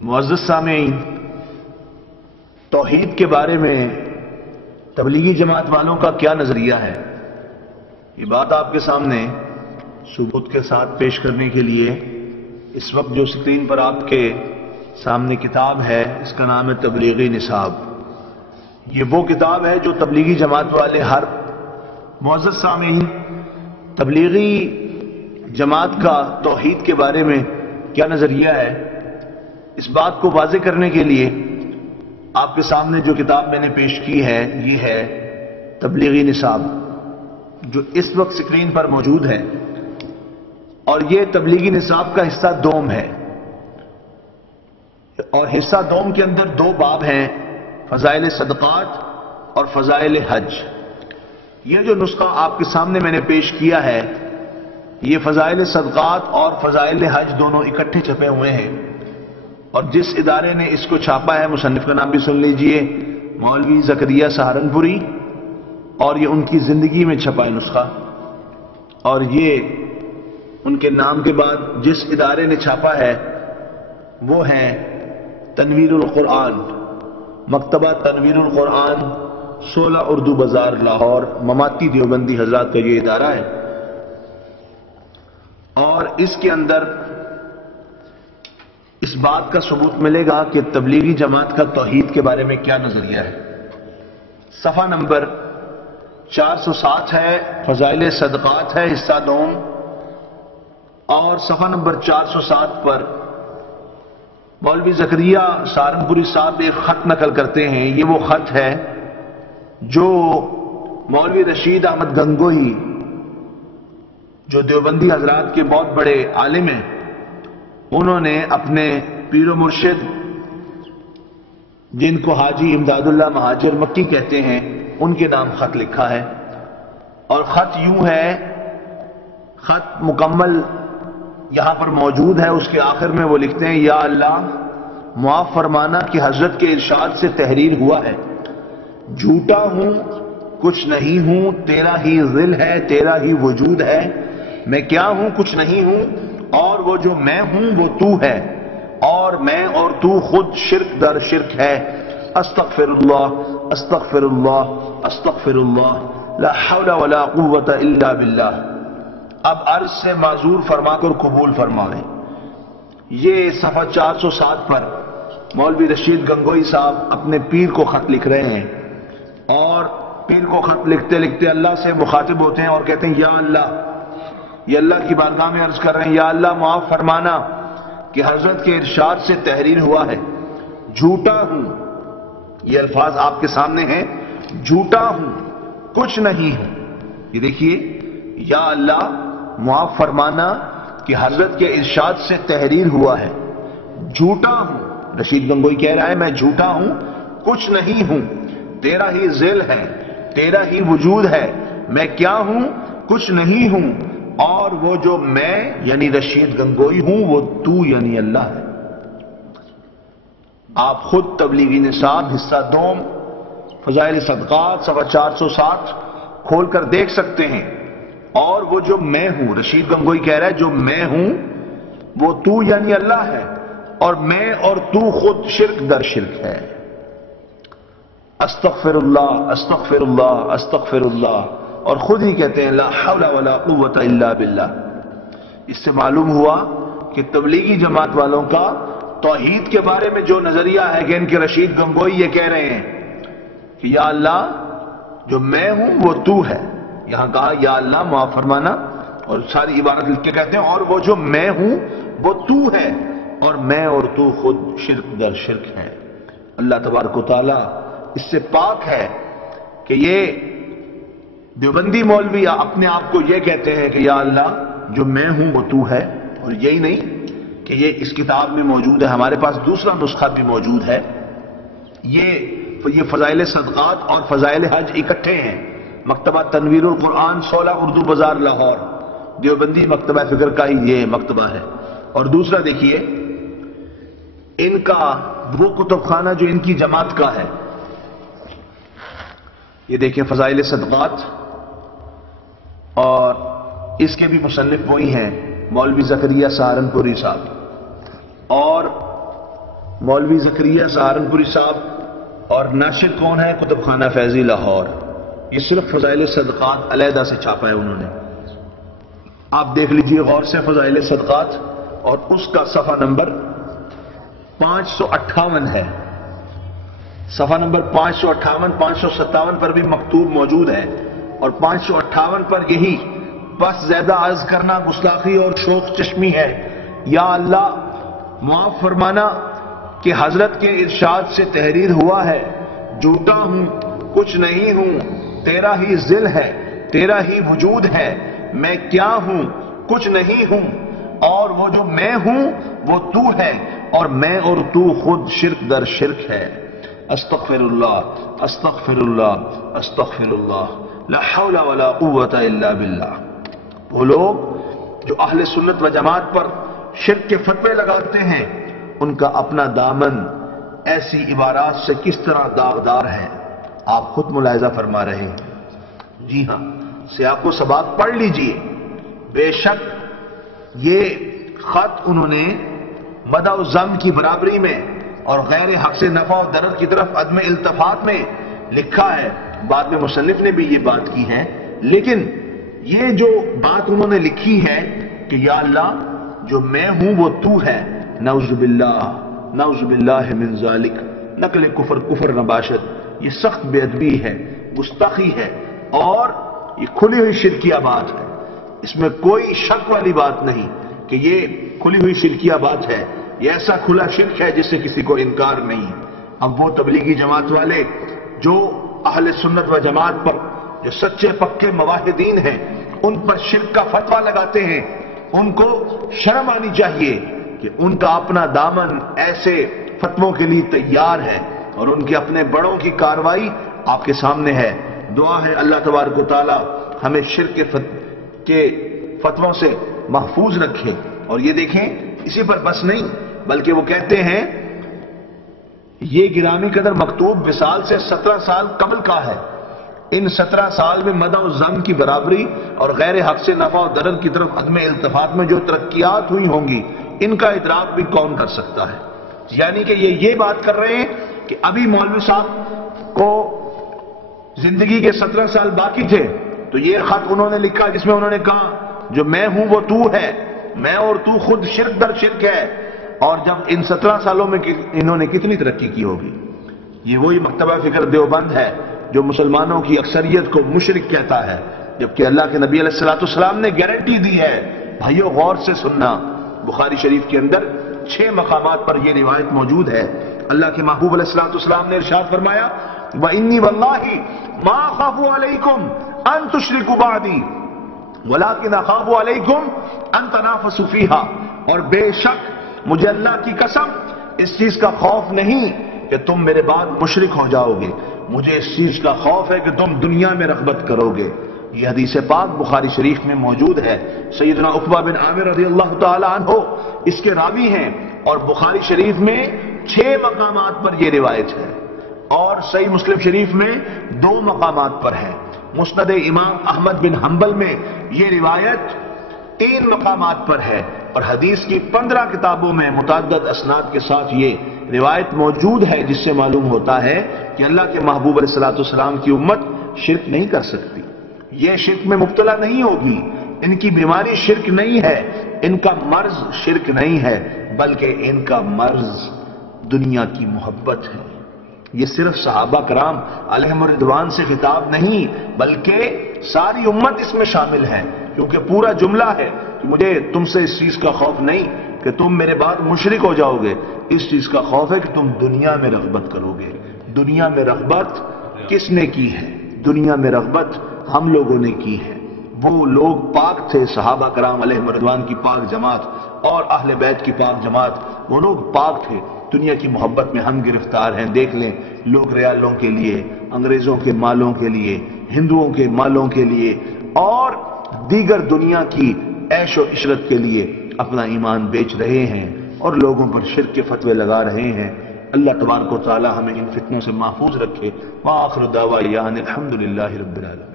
معزز سامعین، توحید کے بارے میں تبلیغی جماعت والوں کا کیا نظریہ ہے، یہ بات آپ کے سامنے ثبوت کے ساتھ پیش کرنے کے لیے اس وقت جو اسکرین پر آپ کے سامنے کتاب ہے، اس کا نام ہے تبلیغی نصاب۔ یہ وہ کتاب ہے جو تبلیغی جماعت والے ہر معزز سامعین تبلیغی جماعت کا توحید کے بارے میں کیا نظریہ ہے، اس بات کو واضح کرنے کے لیے آپ کے سامنے جو کتاب میں نے پیش کی ہے، یہ ہے تبلیغی نصاب، جو اس وقت اسکرین پر موجود ہے۔ اور یہ تبلیغی نصاب کا حصہ دوم ہے، اور حصہ دوم کے اندر دو باب ہیں، فضائل صدقات اور فضائل حج۔ یہ جو نسخہ آپ کے سامنے میں نے پیش کیا ہے، یہ فضائل صدقات اور فضائل حج دونوں اکٹھے چھپے ہوئے ہیں، اور جس ادارے نے اس کو چھاپا ہے، مصنف کا نام بھی سن لیجئے، مولوی زکریا سہارنپوری، اور یہ ان کی زندگی میں چھپا ہے نسخہ۔ اور یہ ان کے نام کے بعد جس ادارے نے چھاپا ہے وہ ہیں تنویر القرآن، مکتبہ تنویر القرآن، 16 اردو بازار لاہور، مماتی دیوبندی حضرات کا یہ ادارہ ہے۔ اور اس کے اندر اس بات کا ثبوت ملے گا کہ تبلیغی جماعت کا توحید کے بارے میں کیا نظریہ ہے۔ صفحہ نمبر 460 ہے، فضائل صدقات ہے، حصہ دوم، اور صفحہ نمبر 460 پر مولوی زکریا سہارنپوری صاحب ایک خط نقل کرتے ہیں۔ یہ وہ خط ہے جو مولوی رشید احمد گنگوہی، جو دیوبندی حضرات کے بہت بڑے عالم ہیں، انہوں نے اپنے پیر و مرشد جن کو حاجی امداد اللہ مہاجر مکی کہتے ہیں، ان کے نام خط لکھا ہے۔ اور خط یوں ہے، خط مکمل یہاں پر موجود ہے، اس کے آخر میں وہ لکھتے ہیں، یا اللہ معاف فرمانا کہ حضرت کے ارشاد سے تحریر ہوا ہے، جھوٹا ہوں، کچھ نہیں ہوں، تیرا ہی ذل ہے، تیرا ہی وجود ہے، میں کیا ہوں، کچھ نہیں ہوں، اور وہ جو میں ہوں وہ تو ہے، اور میں اور تو خود شرک در شرک ہے، استغفر اللہ استغفر اللہ استغفر اللہ، لا حول ولا قوت الا باللہ۔ اب عرض سے معذور فرما کر قبول فرمائیں۔ یہ صفحہ 460 پر مولوی رشید گنگوہی صاحب اپنے پیر کو خط لکھ رہے ہیں، اور پیر کو خط لکھتے لکھتے اللہ سے مخاطب ہوتے ہیں اور کہتے ہیں، یا اللہ، یہ اللہ کی بارگاہ میں عرض کر رہے ہیں، یا اللہ معاف فرمانا کہ حضرت کے ارشاد سے تحریر ہوا ہے، جھوٹا ہوں، یہ الفاظ آپ کے سامنے ہیں، جھوٹا ہوں، کچھ نہیں ہوں۔ یہ دیکھیے، یا اللہ معاف فرمانا کہ حضرت کے ارشاد سے تحریر ہوا ہے، جھوٹا ہوں، رشید گنگوہی کہہ رہا ہے میں جھوٹا ہوں، کچھ نہیں ہوں، تیرا ہی ذل ہے، تیرا ہی وجود ہے، میں کیا ہوں، کچھ نہیں ہوں، اور وہ جو میں یعنی رشید گنگوہی ہوں وہ تو یعنی اللہ ہے۔ آپ خود تبلیغی نصاب حصہ دوم فضائل صدقات صفحہ 460 کھول کر دیکھ سکتے ہیں۔ اور وہ جو میں ہوں، رشید گنگوہی کہہ رہا ہے جو میں ہوں وہ تو یعنی اللہ ہے، اور میں اور تو خود شرک در شرک ہے۔ استغفر اللہ استغفر اللہ استغفر اللہ، اور خود ہی کہتے ہیں لا حول ولا قوت الا باللہ۔ اس سے معلوم ہوا کہ تبلیغی جماعت والوں کا توحید کے بارے میں جو نظریہ ہے کہ ان کے رشید گنگوہی یہ کہہ رہے ہیں کہ یا اللہ جو میں ہوں وہ تو ہے، یہاں کہا یا اللہ معاف فرمانا، اور ساری عبارت لکھ کے کہتے ہیں اور وہ جو میں ہوں وہ تو ہے، اور میں اور تو خود شرک در شرک ہے۔ اللہ تبارک و تعالی اس سے پاک ہے کہ یہ دیوبندی مولوی اپنے آپ کو یہ کہتے ہیں کہ یا اللہ جو میں ہوں وہ تو ہے۔ اور یہی نہیں کہ یہ اس کتاب میں موجود ہے، ہمارے پاس دوسرا نسخہ بھی موجود ہے، یہ فضائل صدقات اور فضائل حج اکٹھے ہیں، مکتبہ تنویر القرآن، 16 اردو بازار لاہور، دیوبندی مکتبہ فکر کا ہی یہ مکتبہ ہے۔ اور دوسرا دیکھیے، ان کا وہ کتب خانہ جو ان کی جماعت کا ہے، یہ دیکھیں فضائل صدقات، اور اس کے بھی مصنف وہی ہیں مولوی زکریا سہارنپوری صاحب، اور مولوی زکریا سہارنپوری صاحب اور ناشر کون ہے؟ کتب خانہ فیضی لاہور. یہ صرف فضائل صدقات علیحدہ سے چھاپا ہے انہوں نے. آپ دیکھ لیجئے غور سے فضائل صدقات، اور اس کا صفحہ نمبر 558 ہے. صفحہ نمبر 558 557 پر بھی مکتوب موجود ہے، اور 558 پر یہی بس زیادہ عرض کرنا گستاخی اور شوق چشمی ہے. یا اللہ معاف فرمانا کہ حضرت کے ارشاد سے تحریر ہوا ہے، جھوٹا ہوں، کچھ نہیں ہوں، تیرا ہی ذل ہے، تیرا ہی وجود ہے، میں کیا ہوں، کچھ نہیں ہوں، اور وہ جو میں ہوں وہ تو ہے، اور میں اور تو خود شرک در شرک ہے. استغفر اللہ استغفر اللہ استغفر اللہ، لا حول ولا قوت الا باللہ. وہ لوگ جو اہل سنت و جماعت پر شرک کے فتوے لگاتے ہیں، ان کا اپنا دامن ایسی عبارات سے کس طرح داغدار ہے آپ خود ملاحظہ فرما رہے ہیں. جی ہاں، سیاق و سباق پڑھ لیجئے. بے شک یہ خط انہوں نے مدح و ذم کی برابری میں اور غیر حق سے نفع و ضرر کی طرف عدم التفات میں لکھا ہے. بعد میں مصنف نے بھی یہ بات کی ہے، لیکن یہ جو بات انہوں نے لکھی ہے کہ یا اللہ جو میں ہوں وہ تو ہے، نعوذ باللہ من ذالک، نقل کفر نباشت، یہ سخت بے ادبی ہے، گستاخی ہے، اور یہ کھلی ہوئی شرکیہ بات ہے. اس میں کوئی شک والی بات نہیں کہ یہ کھلی ہوئی شرکیہ بات ہے. یہ ایسا کھلا شرک ہے جس سے کسی کو انکار نہیں. اب وہ تبلیغی جماعت والے جو اہل سنت و جماعت پر جو سچے پکے موحدین ہیں ان پر شرک کا فتویٰ لگاتے ہیں، ان کو شرم آنی چاہیے کہ ان کا اپنا دامن ایسے فتووں کے لیے تیار ہے، اور ان کے اپنے بڑوں کی کارروائی آپ کے سامنے ہے. دعا ہے اللہ تبارک و تعالی ہمیں شرک کے فتووں سے محفوظ رکھے. اور یہ دیکھیں اسی پر بس نہیں، بلکہ وہ کہتے ہیں یہ گرامی قدر مکتوب وصال سے 17 سال قبل کا ہے. ان 17 سال میں مدح و ذم کی برابری اور غیر حق سے نفع و ضرر کی طرف عدم التفات میں جو ترقیات ہوئی ہوں گی ان کا ادراک بھی کون کر سکتا ہے. یعنی کہ یہ بات کر رہے ہیں کہ ابھی مولوی صاحب کو زندگی کے 17 سال باقی تھے، تو یہ خط انہوں نے لکھا جس میں انہوں نے کہا جو میں ہوں وہ تو ہے، میں اور تو خود شرک در شرک ہے. اور جب ان 17 سالوں میں انہوں نے کتنی ترقی کی ہوگی. یہ وہی مکتبہ فکر دیوبند ہے جو مسلمانوں کی اکثریت کو مشرک کہتا ہے، جبکہ اللہ کے نبی علیہ الصلوۃ والسلام نے گارنٹی دی ہے. بھائیو غور سے سننا، بخاری شریف کے اندر 6 مقامات پر یہ روایت موجود ہے. اللہ کے محبوب علیہ الصلوۃ والسلام نے ارشاد فرمایا وَإِنِّي وَاللَّهِ مَا أَخَافُ عَلَيْكُمْ أَن تُشْرِكُوا بَعْدِي وَلَكِنْ أَخَافُ عَلَيْكُمْ أَن تَنَافَسُوا فِيهَا. اور بے شک مجھے اللہ کی قسم اس چیز کا خوف نہیں کہ تم میرے بعد مشرک ہو جاؤ گے، مجھے اس چیز کا خوف ہے کہ تم دنیا میں رغبت کرو گے. یہ حدیث پاک بخاری شریف میں موجود ہے. سیدنا عقبہ بن عامر رضی اللہ تعالی عنہ اس کے راوی ہیں، اور بخاری شریف میں 6 مقامات پر یہ روایت ہے، اور صحیح مسلم شریف میں 2 مقامات پر ہے. مسند امام احمد بن حنبل میں یہ روایت 3 مقامات پر ہے، اور حدیث کی 15 کتابوں میں متعدد اسناد کے ساتھ یہ روایت موجود ہے، جس سے معلوم ہوتا ہے کہ اللہ کے محبوب علیہ الصلوۃ والسلام کی امت شرک نہیں کر سکتی. یہ شرک میں مبتلا نہیں ہوگی. ان کی بیماری شرک نہیں ہے، ان کا مرض شرک نہیں ہے، بلکہ ان کا مرض دنیا کی محبت ہے. یہ صرف صحابہ کرام علیہم الرضوان سے خطاب نہیں، بلکہ ساری امت اس میں شامل ہے، کیونکہ پورا جملہ ہے کہ مجھے تم سے اس چیز کا خوف نہیں کہ تم میرے بعد مشرک ہو جاؤ گے، اس چیز کا خوف ہے کہ تم دنیا میں رغبت کرو گے. دنیا میں رغبت کس نے کی ہے؟ دنیا میں رغبت ہم لوگوں نے کی ہے. وہ لوگ پاک تھے، صحابہ کرام علیہم الرضوان کی پاک جماعت اور اہل بیت کی پاک جماعت، وہ لوگ پاک تھے. دنیا کی محبت میں ہم گرفتار ہیں. دیکھ لیں لوگ ریالوں کے لیے، انگریزوں کے مالوں کے لیے، ہندوؤں کے مالوں کے لیے اور دیگر دنیا کی عیش و عشرت کے لیے اپنا ایمان بیچ رہے ہیں اور لوگوں پر شرک کے فتوے لگا رہے ہیں. اللہ تبارک و تعالی ہمیں ان فتنوں سے محفوظ رکھے. وآخر دعوانا الحمدللہ رب العالمین.